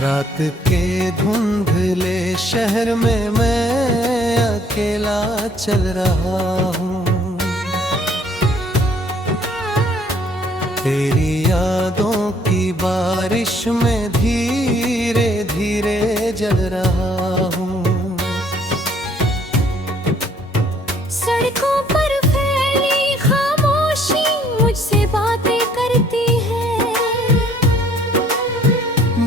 रात के धुंधले शहर में मैं अकेला चल रहा हूँ। तेरी यादों की बारिश में धीरे धीरे जल रहा हूँ। सड़कों पर फैली खामोशी मुझसे बातें करती है।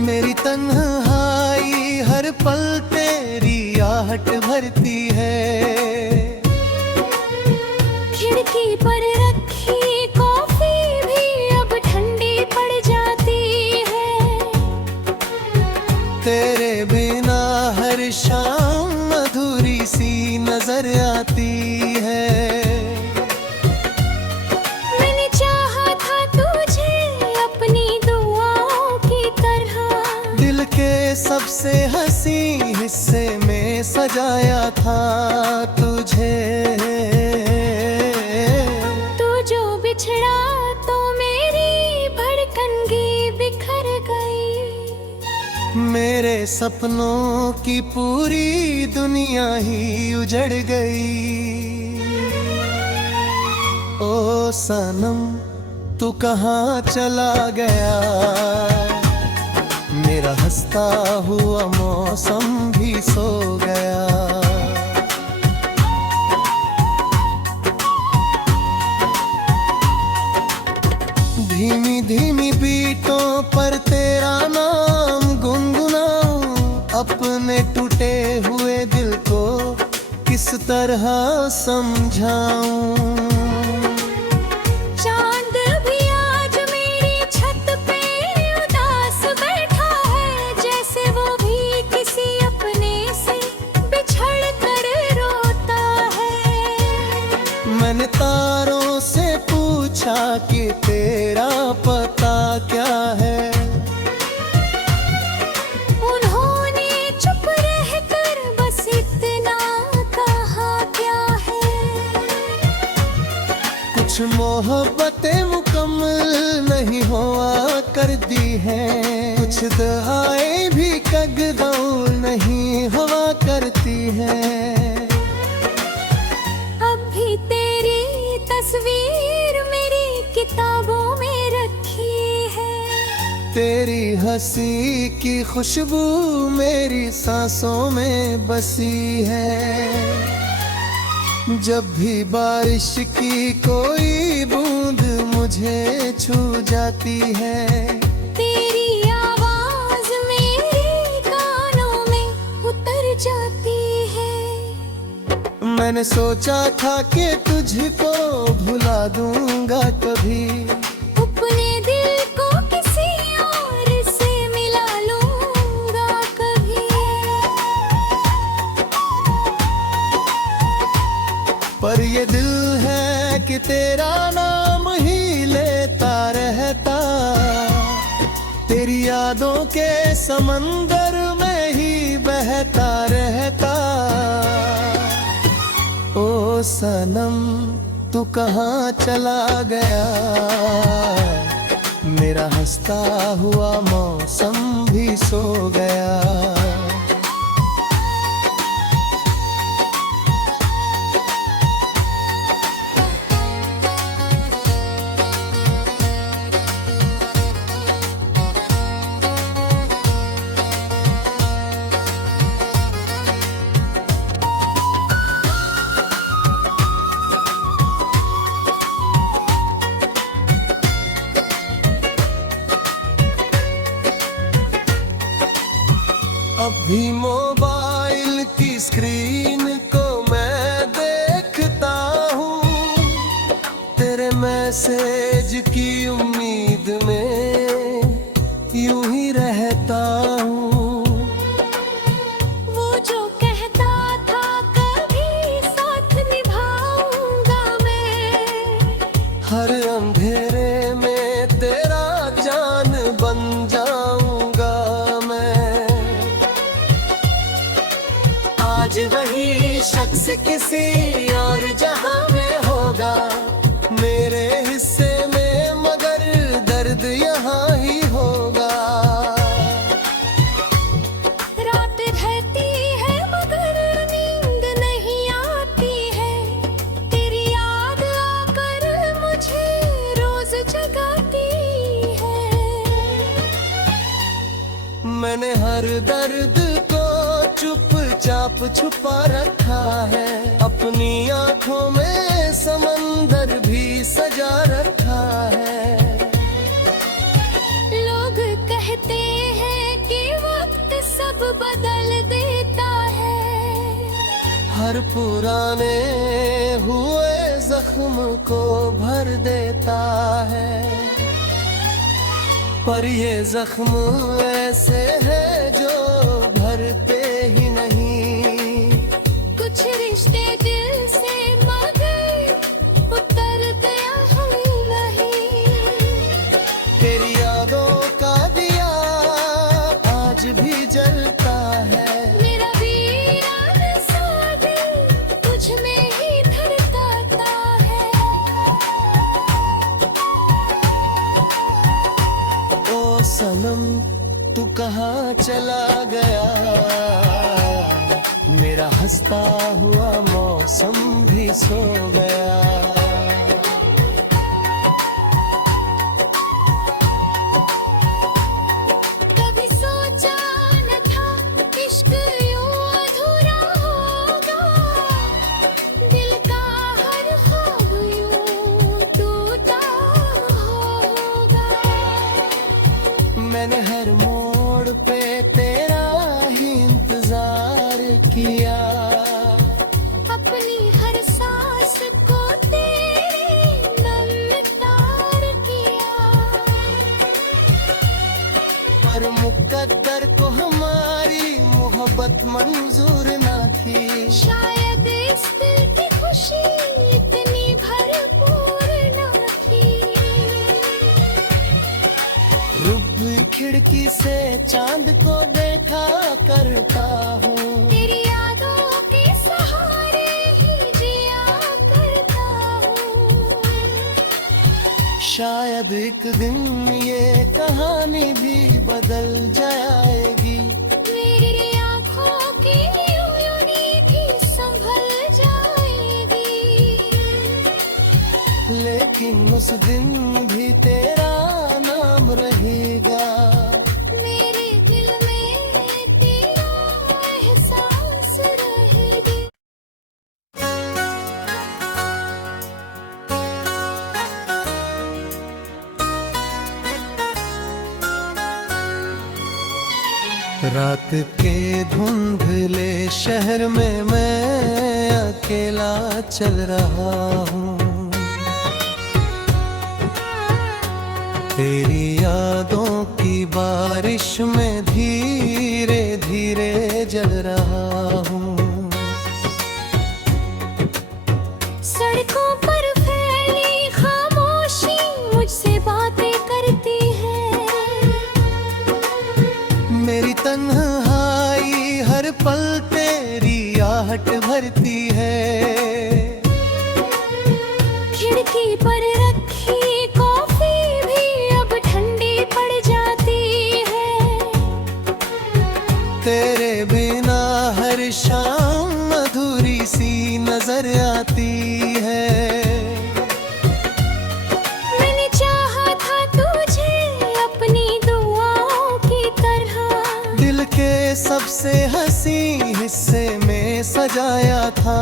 मेरी तन्हाई हर पल तेरी आहट भरती है। खिड़की पर रखी कॉफी भी अब ठंडी पड़ जाती है। तेरे बिना हर शाम अधूरी सी नजर आती है। मैंने चाहा था तुझे अपनी दुआओं की तरह। दिल के सबसे हंसी हिस्से में सजाया था तुझे। तू जो बिछड़ा तो मेरी भड़कनगी बिखर गई। मेरे सपनों की पूरी दुनिया ही उजड़ गई। ओ सनम तू कहाँ चला गया। मेरा हंसता हुआ मौसम भी सो गया। धीमी धीमी बीटों पर तेरा नाम गुनगुनाऊं। अपने टूटे हुए दिल को किस तरह समझाऊं। चांद भी आज मेरी छत पे उदास बैठा है। जैसे वो भी किसी अपने से बिछड़ कर रोता है। मैंने तारों से पूछा कि तेरा पता क्या है। उन्होंने चुप रहकर बस इतना कहा क्या है। कुछ मोहब्बतें मुकम्मल नहीं हुआ करती हैं। कुछ दुआएं भी कगदौल नहीं हुआ करती हैं। अब भी तेरी तस्वीर मेरी किताबों में रखी है। तेरी हंसी की खुशबू मेरी सांसों में बसी है। जब भी बारिश की कोई बूंद मुझे छू जाती है। तेरी आवाज मेरे कानों में उतर जाती है। मैंने सोचा था कि तुझको भुला दूंगा कभी। अपने दिल को किसी और से मिला लूंगा कभी। पर ये दिल है कि तेरा नाम ही लेता रहता। तेरी यादों के समंदर में ही बहता रहता। ओ सनम तू कहाँ चला गया। मेरा हंसता हुआ मौसम भी सो गया। अभी मोबाइल की स्क्रीन को मैं देखता हूँ। तेरे मैसेज की उम्मीद में यूं ही रहता हूँ। वो जो कहता था कभी साथ निभाऊंगा मैं। हर अंधेरे में तेरा जान बन जाऊंगा मैं। आज वही शख्स किसी और जहां में होगा। मेरे हिस्से में मगर दर्द यहाँ ही होगा। छुपा रखा है, अपनी आंखों में समंदर भी सजा रखा है। लोग कहते हैं कि वक्त सब बदल देता है, हर पुराने हुए जख्म को भर देता है। पर ये जख्म ऐसे है जो भरते ही नहीं। कुछ रिश्ते दिल से मगर उतरते ही नहीं। तेरी यादों का दिया आज भी जलता है, मेरा वीरान सा दिल तुझ में ही धड़कता है। ओ सनम तू कहाँ चला गया, मेरा हंसता हुआ मौसम भी सो गया। कभी सोचा न था इश्क यूं अधूरा होगा, दिल का हर ख्वाब यूं टूटा होगा। मैंने हर मोड़ पे तेरा ही इंतजार किया, अपनी हर सांस को तेरे नाम तार किया। पर मुकद्दर को हमारी मोहब्बत मंजूर ना थी। शायद इस दिल की खुशी इतनी भरपूर न थी। रुब खिड़की से चांद को देखा करता हूँ, तेरी यादों के सहारे ही जिया करता हूँ। शायद एक दिन ये कहानी भी बदल जाएगी। मेरी आँखों की यूं भी संभल जाएगी। लेकिन उस दिन भी तेरा नाम रहेगा। मेरे दिल में तेरा एहसास रहेगा। रात के धुंधले शहर में मैं अकेला चल रहा हूँ, तेरी यादों की बारिश में धीरे धीरे जल रहा हूँ। सड़कों पर फैली खामोशी मुझसे बातें करती है। मेरी तन्हाई हर पल तेरी आहट भरती है। खिड़की पर रखी कॉफी भी अब ठंडी पड़ जाती है। तेरे बिना हर शाम अधूरी सी नजर आती है। मैंने चाहा था तुझे अपनी दुआओं की तरह, दिल के सबसे हंसी हिस्से में सजाया था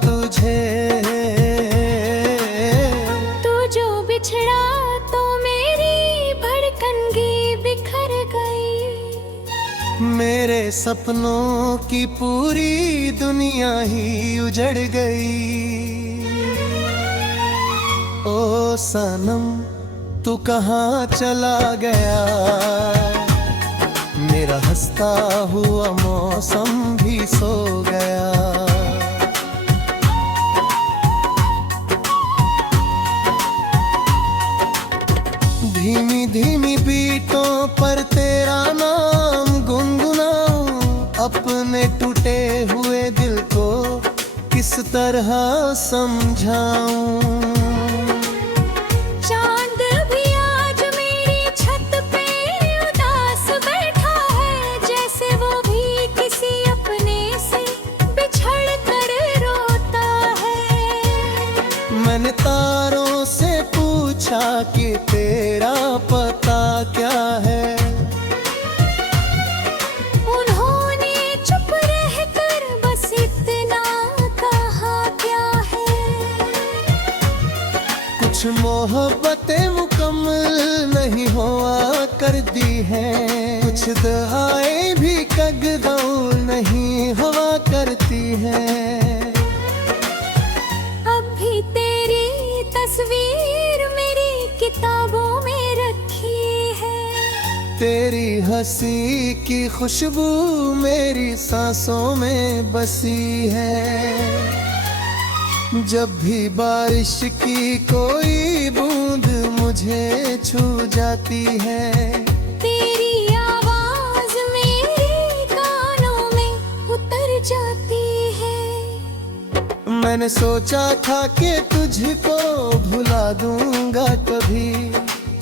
तुझे। तू जो बिछड़ा तो मेरी भड़कनगी बिखर गई। मेरे सपनों की पूरी दुनिया ही उजड़ गई। ओ सनम तू कहाँ चला गया, मेरा हंसता हुआ मौसम भी सो गया। धीमी धीमी बीटों पर तेरा नाम गुनगुनाऊं, अपने टूटे हुए दिल को किस तरह समझाऊं। चांद भी आज मेरी छत पे उदास बैठा है, जैसे वो भी किसी अपने से बिछड़ कर रोता है। मैंने तारों से पूछा कि तेरा पता क्या है, उन्होंने चुप रहकर बस कुछ मोहब्बतें मुकम्मल नहीं हुआ करती हैं, कुछ दुआएं भी कगबूल नहीं हुआ करती हैं। अब भी तेरी तस्वीर मेरी किताबों में रखी है, तेरी हंसी की खुशबू मेरी सांसों में बसी है। जब भी बारिश की कोई बूंद मुझे छू जाती है, तेरी आवाज मेरे कानों में उतर जाती है। मैंने सोचा था कि तुझको भुला दूंगा कभी,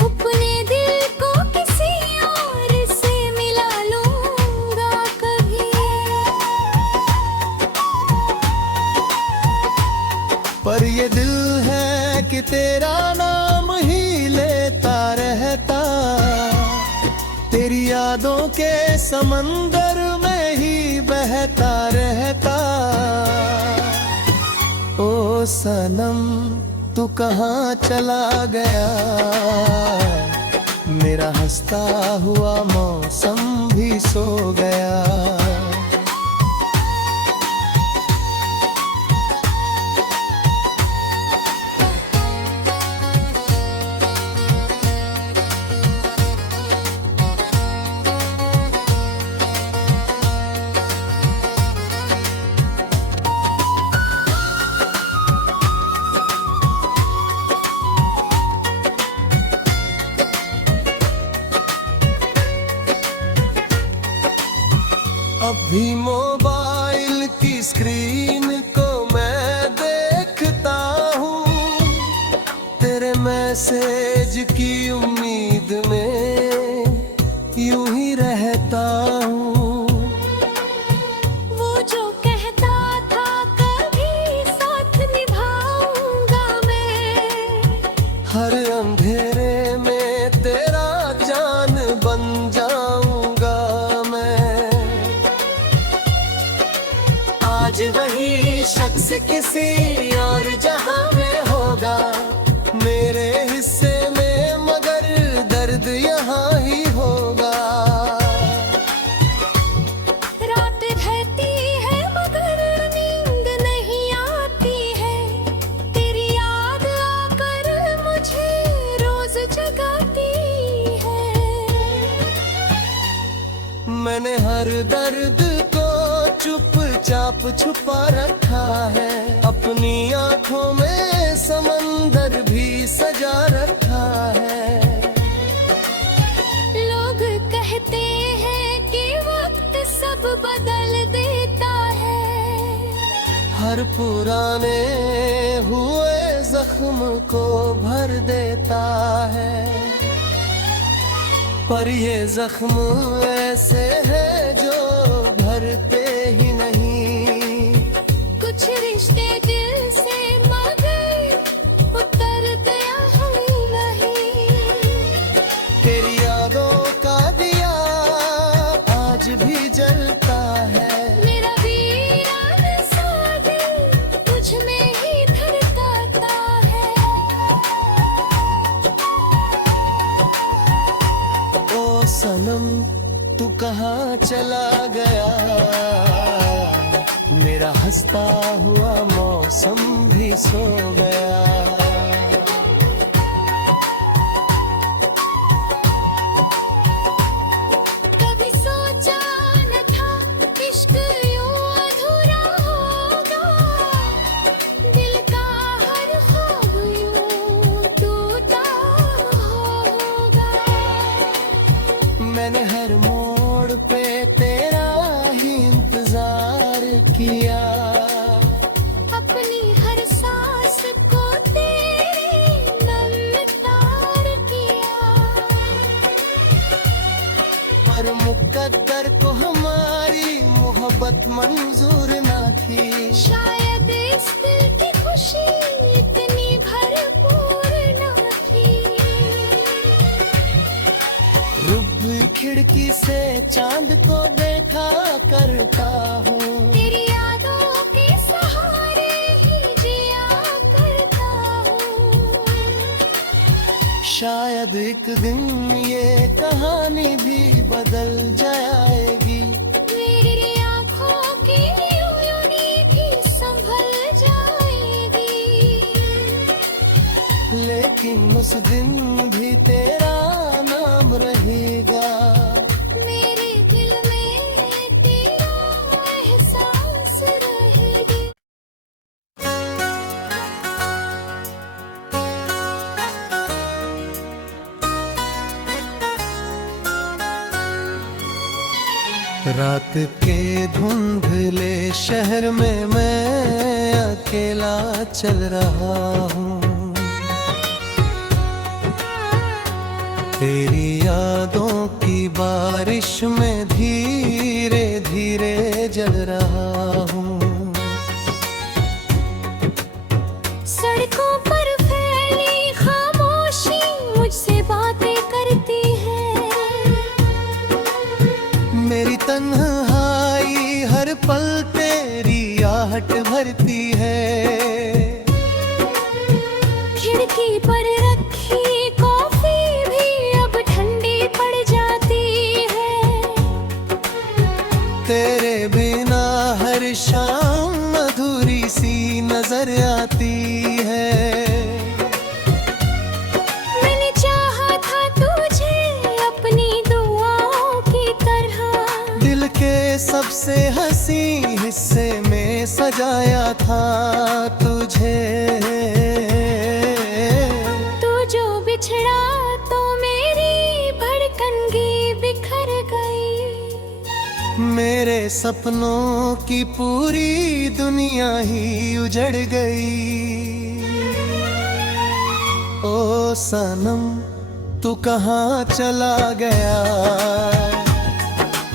अपने दिल को किसी और से मिला लूंगा कभी। पर ये दिल है कि तेरा नाम ही लेता रहता, तेरी यादों के समंदर में ही बहता रहता। ओ सनम तू कहाँ चला गया, मेरा हंसता हुआ मौसम भी सो गया। अभी मोबाइल की स्क्रीन को मैं देखता हूँ, तेरे मैसेज की उम्मीद में यूं ही रहता हूँ। वो जो कहता था कभी साथ निभाऊंगा मैं, हर अंधेरे में तेरा जान बन जाऊंगा मैं। आज वही शख्स किसी और जहां में होगा, मेरे हिस्से में मगर दर्द यहाँ ही होगा। रात ढलती है मगर नींद नहीं आती है, तेरी याद आकर मुझे रोज जगाती है। मैंने हर दर्द को चुपचाप छुपा रखा है, अपनी आंखों में समंदर भी सजा रखा है। लोग कहते हैं कि वक्त सब बदल देता है, हर पुराने हुए जख्म को भर देता है। पर ये जख्म ऐसे है जो भरते ही नहीं, कुछ रिश्ते दिल से मगर उतरते ही नहीं। तेरी यादों का दिया आज भी जलता है, मेरा वीरान सा दिल तुझ में ही धड़कता है। ओ सनम तू कहाँ चला गया, मेरा हंसता हुआ मौसम भी सो गया। कभी सोचा न था इश्क यूं अधूरा होगा, दिल का हर ख्वाब यूं टूटा होगा। मैंने हर मोड़ पे तेरा ही इंतजार किया, अपनी हर सांस को तेरे नाम तार किया। पर मुकद्दर को हमारी मोहब्बत मंजूर ना थी, शायद इस दिल की खुशी इतनी भरपूर न थी। रुब खिड़की से चांद को देखा करता हूँ, तेरी यादों के सहारे ही जिया करता हूँ। शायद एक दिन ये कहानी भी बदल जाएगी। मेरी आँखों की यूं भी संभल जाएगी। लेकिन उस दिन भी तेरा नाम रहेगा। मेरे दिल में तेरा एहसास रहेगी। रात के धुंधले शहर में मैं अकेला चल रहा हूँ। तेरी यादों की बारिश में धीरे धीरे जल रहा हूँ। सड़कों पर फैली खामोशी मुझसे बातें करती है। मेरी तन्हाई हर पल तेरी आहट भरती है। खिड़की पर रखी कॉफी भी अब ठंडी पड़ जाती है। तेरे बिना हर शाम अधूरी सी नजर आती है। मैंने चाहा था तुझे अपनी दुआओं की तरह। दिल के सबसे हंसी हिस्से में सजाया था तुझे। तू जो बिछड़ा तो मेरी भड़कनगी बिखर गई। मेरे सपनों की पूरी दुनिया ही उजड़ गई। ओ सनम तू कहाँ चला गया।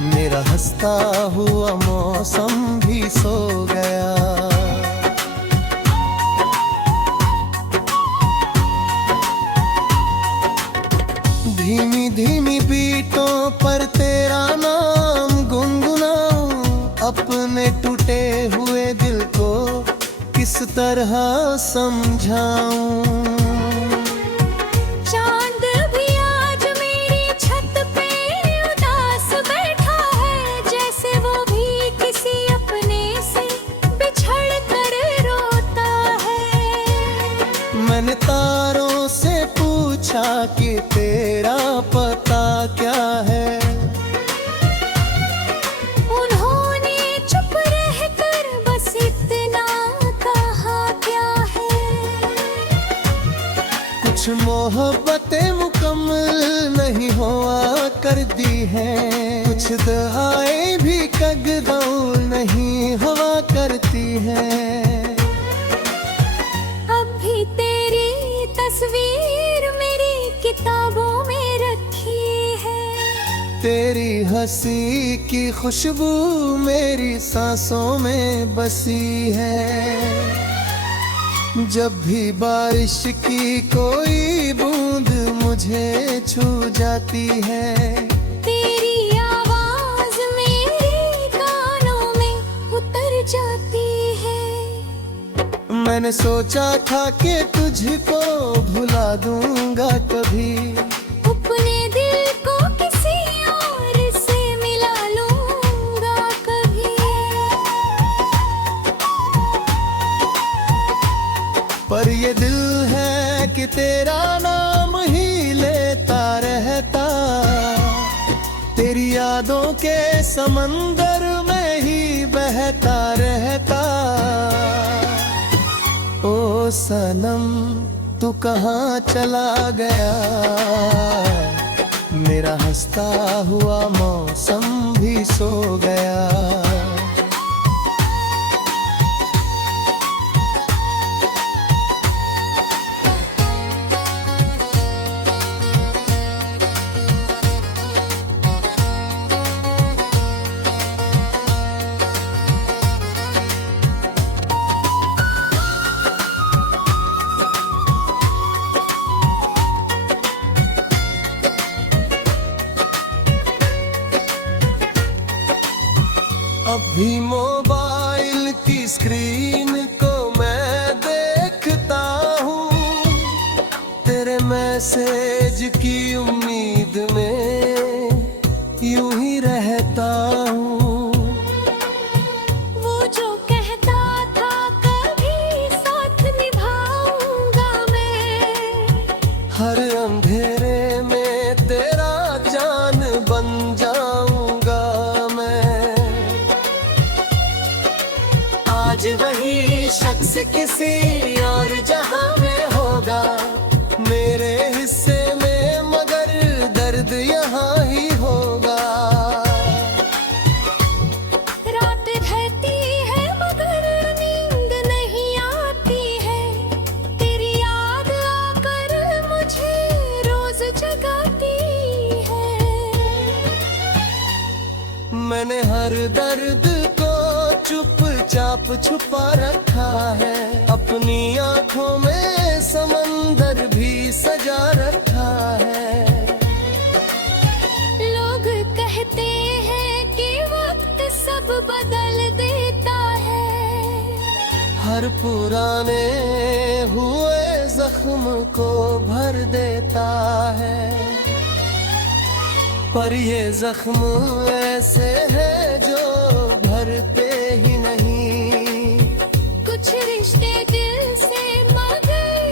मेरा हंसता हुआ मौसम भी सो गया। धीमी धीमी बीटों पर तेरा नाम गुनगुनाऊं। अपने टूटे हुए दिल को किस तरह समझाऊं। चांद भी आज मेरी छत पे उदास बैठा है। जैसे वो भी किसी अपने से बिछड़ कर रोता है। मैंने तारों से पूछा कि तेरा पता क्या है। उन्होंने चुप रहकर बस इतना कहा क्या है। कुछ मोहब्बतें मुकम्मल नहीं हुआ करती हैं। कुछ दुआएं भी कगदौल नहीं हुआ करती हैं। अब भी तेरी तस्वीर मेरी किताबों में रखी है। तेरी हंसी की खुशबू मेरी सांसों में बसी है। जब भी बारिश की कोई बूंद मुझे छू जाती है। तेरी आवाज मेरे कानों में उतर जाती है। मैंने सोचा था कि तुझको भुला दूंगा कभी। अपने दिल को किसी और से मिला लूंगा कभी। पर ये दिल है कि तेरा नाम ही लेता रहता। तेरी यादों के समंदर में ही बहता रहता। ओ सनम तू कहाँ चला गया। मेरा हंसता हुआ मौसम भी सो गया। अभी मोबाइल की स्क्रीन को मैं देखता हूँ। तेरे मैसेज की उम्मीद में यूं ही रहता हूँ। वो जो कहता था कभी साथ निभाऊंगा मैं, हर अंधेरे में तेरा जान बन जाऊंगा मैं। आज वही शख्स किसी और जहां में होगा मेरे हिस्से में, मगर दर्द यहाँ ही होगा। रात ढलती है मगर नींद नहीं आती है, तेरी याद आकर मुझे रोज जगाती है। मैंने हर दर्द को चुपचाप छुपा रखा है, अपनी आंखों में समंदर भी सजा रखा है। लोग कहते हैं कि वक्त सब बदल देता है, हर पुराने हुए जख्म को भर देता है। पर ये जख्म ऐसे हैं जो भरते ही नहीं। कुछ रिश्ते दिल से मगर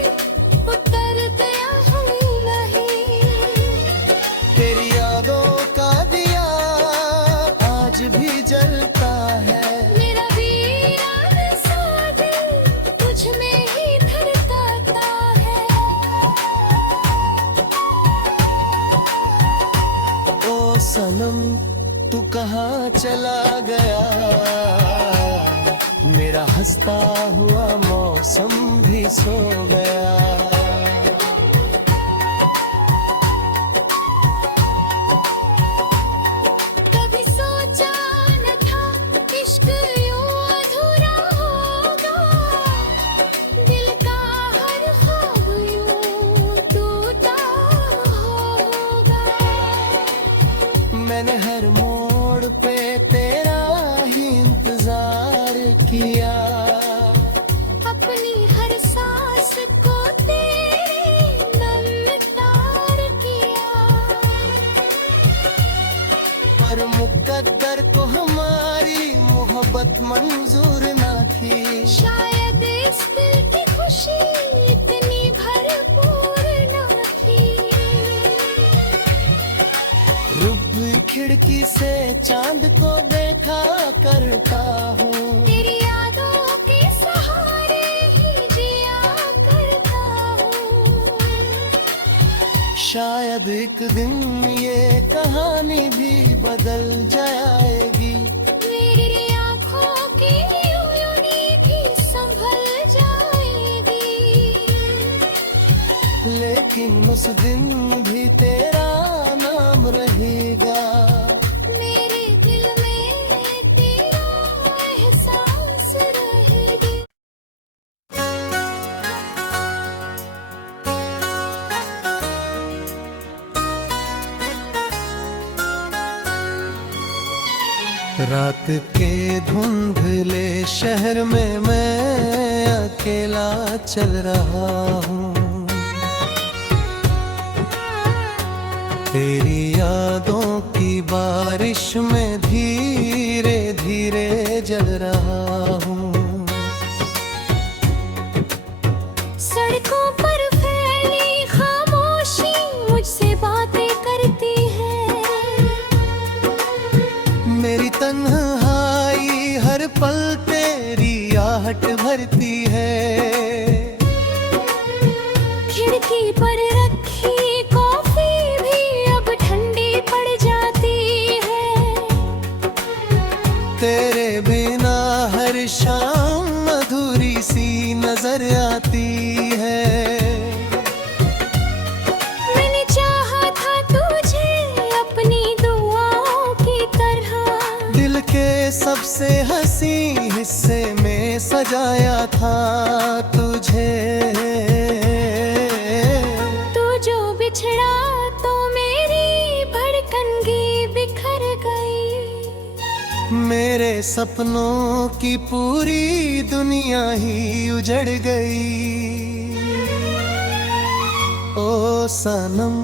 उतरते ही नहीं। तेरी यादों का दिया आज भी जलता है, मेरा वीरान सा दिल तुझ में ही धड़कता है। ओ सनम तू कहाँ चला गया, मेरा हंसता हुआ मौसम भी सो गया। कभी सोचा न था इश्क यूं अधूरा होगा, दिल का हर ख्वाब यूं टूटा होगा। मैंने हर मोड़ पे तेरा ही इंतजार किया, अपनी हर सांस को तेरे नाम तार किया। पर मुकद्दर को हमारी मोहब्बत मंजूर ना थी। शायद इस दिल की खुशी इतनी भरपूर न थी। रुब खिड़की से चांद को देखा करता हूँ, तेरी यादों के सहारे ही जिया करता हूँ। शायद एक दिन ये कहानी भी बदल जाएगी। मेरी आँखों की यूं भी संभल जाएगी। लेकिन उस दिन भी तेरा नाम रहेगा। मेरे दिल में तेरा एहसास रहेगा। रात के धुंधले शहर में मैं अकेला चल रहा हूँ, तेरी यादों की बारिश में धीरे धीरे जल रहा हूँ। सड़कों पर फैली खामोशी मुझसे बातें करती है, मेरी तन्हाई हर पल तेरी आहट भरती है। खिड़की पर रखी कॉफी भी अब ठंडी पड़ जाती है। तेरे बिना हर शाम अधूरी सी नजर आती है। मैंने चाहा था तुझे अपनी दुआओं की तरह, दिल के सबसे हंसी हिस्से में सजाया था तुझे। तू जो बिछड़ा तो मेरी भड़कनगी बिखर गई। मेरे सपनों की पूरी दुनिया ही उजड़ गई। ओ सनम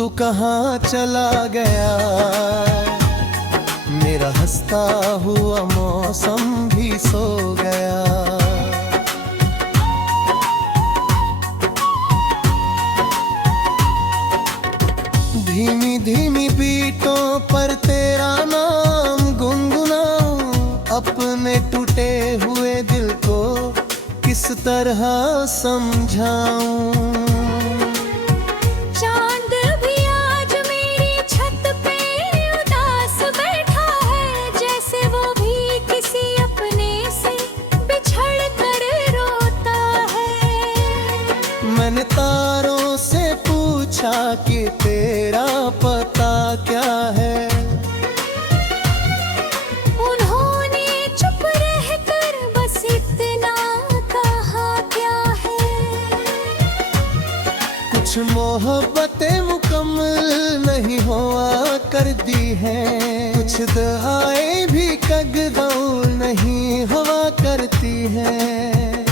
तू कहाँ चला गया, मेरा हंसता हुआ मौसम भी सो गया। धीमी धीमी बीटों पर तेरा नाम गुनगुनाऊं, अपने टूटे हुए दिल को किस तरह समझाऊं। चांद भी आज मेरी छत पे उदास बैठा है, जैसे वो भी किसी अपने से बिछड़ कर रोता है। मैंने तारों से पूछा कि तेरा पता क्या है, उन्होंने चुप रहकर बस इतना कहा क्या है। कुछ मोहब्बतें मुकम्मल नहीं हुआ करती हैं, कुछ दुआएं भी कगदौल नहीं हुआ करती हैं।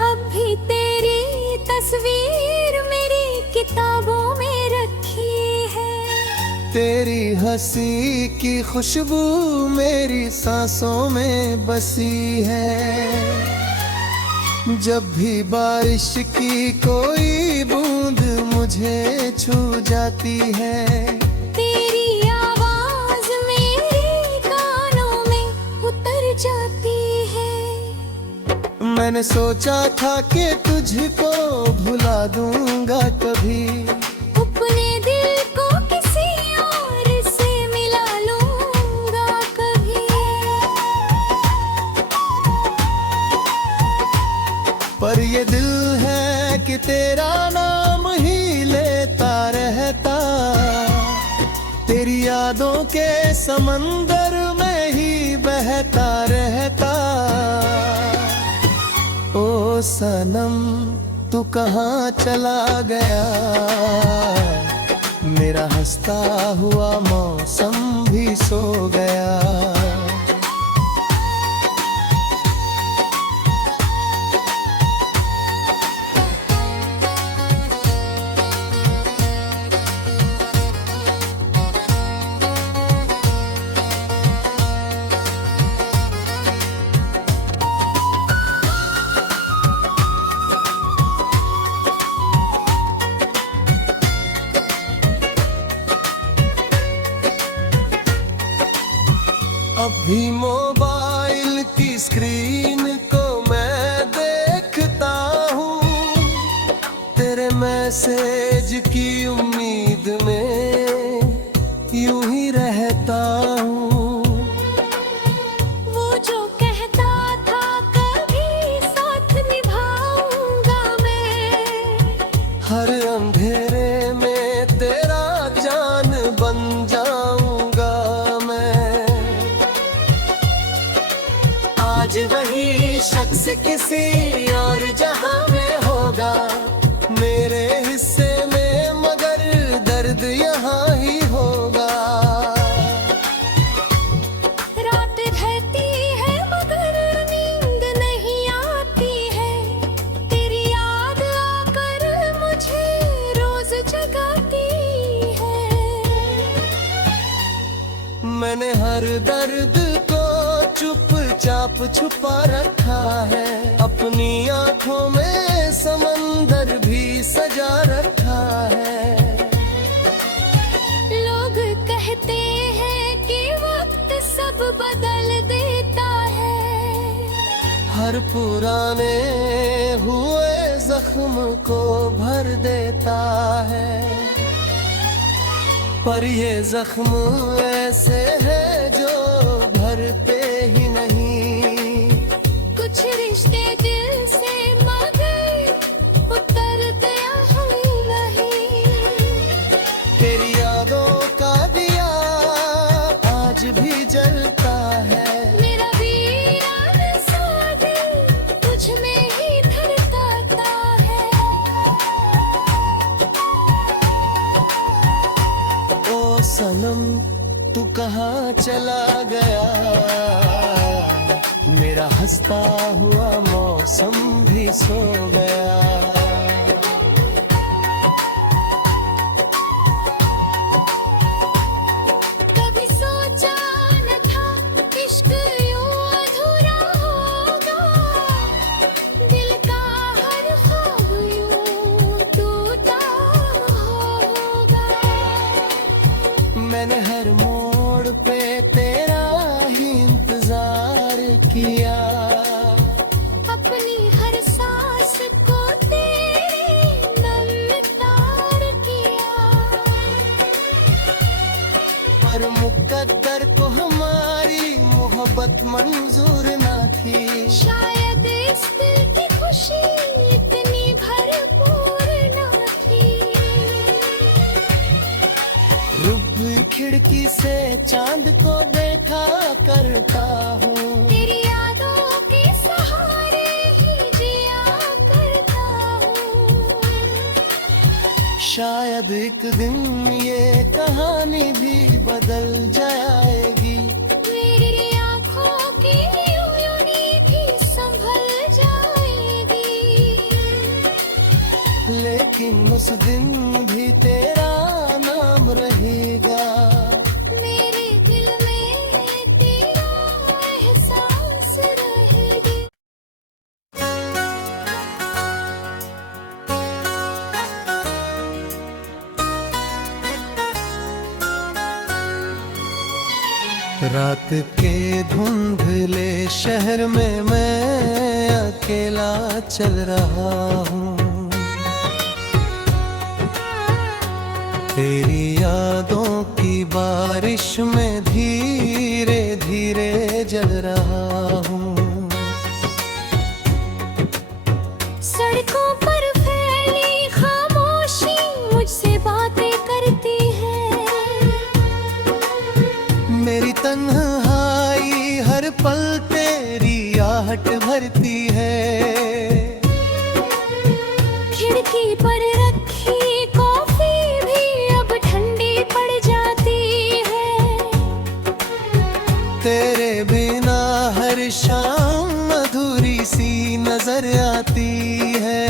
अब भी तेरी तस्वीर मेरी किताबों में रखी है, तेरी हंसी की खुशबू मेरी सांसों में बसी है। जब भी बारिश की कोई बूंद मुझे छू जाती है, तेरी आवाज मेरे कानों में उतर जाती है। मैंने सोचा था कि तुझको भुला दूंगा कभी, अपने दिल को किसी और से मिला लूंगा कभी। पर ये दिल है कि तेरा नाम ही लेता रहता, तेरी यादों के समंदर में ही बहता रहता। ओ सनम तू कहाँ चला गया, मेरा हंसता हुआ मौसम भी सो गया। अभी मोबाइल की स्क्रीन को मैं देखता हूँ, तेरे मैसेज की उम्मीद में यूं ही रहता हूँ। वो जो कहता था कभी साथ निभाऊंगा मैं, हर अंधेरे में तेरा जान बन जाऊंगा मैं। आज वही शख्स किसी और जहां में होगा, मेरे हिस्से में मगर दर्द यहाँ ही होगा। रात ढलती है मगर नींद नहीं आती है, तेरी याद आकर मुझे रोज जगाती है। मैंने हर दर्द को चुपचाप छुपा रखा है, अपनी आंखों में समंदर भी सजा रखा है। लोग कहते हैं कि वक्त सब बदल देता है, हर पुराने हुए जख्म को भर देता है। पर ये जख्म ऐसे है जो भरते ही नहीं, कुछ रिश्ते दिल से मगर उतरते ही नहीं। तेरी यादों का दिया आज भी जलता है, मेरा वीरान सा दिल तुझ में ही धड़कता है। ओ सनम तू कहाँ चला गया, मेरा हंसता हुआ मौसम भी सो गया। मंजूर ना थी। शायद इस दिल की खुशी इतनी भरपूर ना थी। रुब खिड़की से चांद को देखा करता हूँ। तेरी यादों के सहारे ही जिया करता हूँ। शायद एक दिन ये कहानी भी बदल जाएगी। मेरी आँखों की यूं भी संभल जाएगी। लेकिन उस दिन भी तेरा नाम रहेगा। मेरे दिल में तेरा एहसास रहेगी। रात के धुंधले शहर में मैं अकेला चल रहा हूँ। तेरी यादों की बारिश में धीरे धीरे जल रहा हूँ। सड़कों पर फैली खामोशी मुझसे बातें करती है। मेरी तन्हाई हर पल तेरी आहट भरती है। खिड़की पर रखी कॉफी भी अब ठंडी पड़ जाती है। तेरे बिना हर शाम अधूरी सी नजर आती है।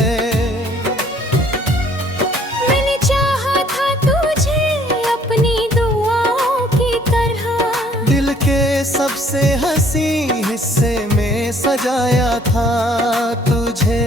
मैंने चाहा था तुझे अपनी दुआओं की तरह। दिल के सबसे हंसी हिस्से में सजाया था तुझे।